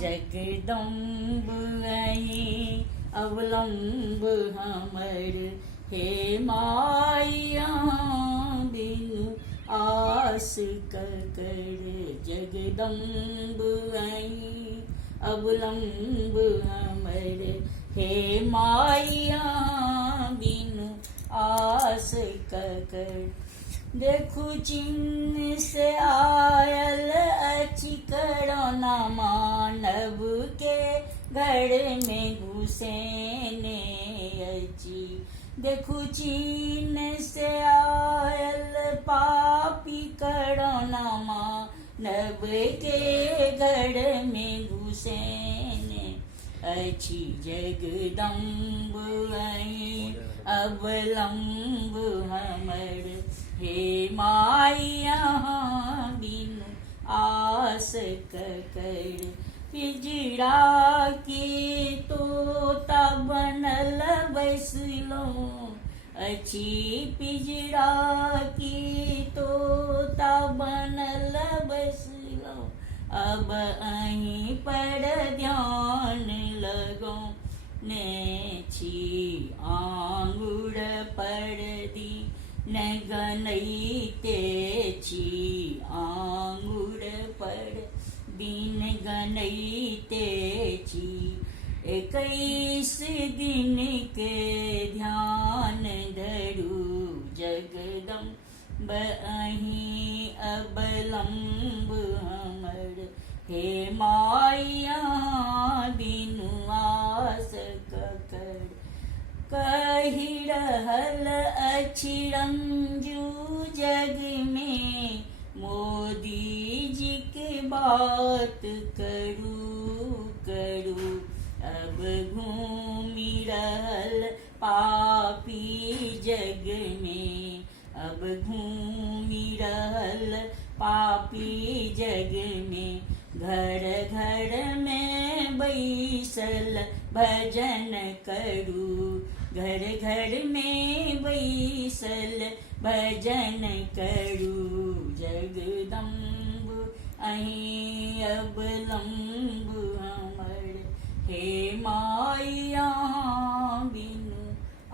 जगदम्ब आई अवलंब हमर हे माया बिनु आस ककर। जगदम्ब आई अवलंब हमर हे माया बिनु आस ककर। देखू चिन्ह से आयल अच्छी करोना मानव के घर में घुसेने अच्छी। देखू चिन्ह से आयल पापी करोना मानव के घर में घुसेने अच्छी। जगदम्ब आई अवलंब हमर हे माया बिनु आस ककर। पिंजरा के तोता बनल बैसलो अच्छी। पिंजरा की तोता बनल बैसलो अब अहीं पर ध्यान लगो ने छी। आंगुर पर दी न गनैते छी। आंगुर पर दिन गनैते छी। 21 दिन के ध्यान धरू जगदम्ब अहीं अवलंब हमर हे माया बिनु आस ककर। कही रहल अच्छी रंजू जग में मोदी जी की बात करू करू। अब घूमी रहल पापी जग में। अब घूमी रहल पापी जग में। घर घर में बैसल भजन करू। घर घर में बैसल भजन करू। जगदम्ब अहीं अवलंब हमर हे माया बिनु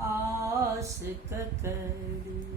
आस ककर।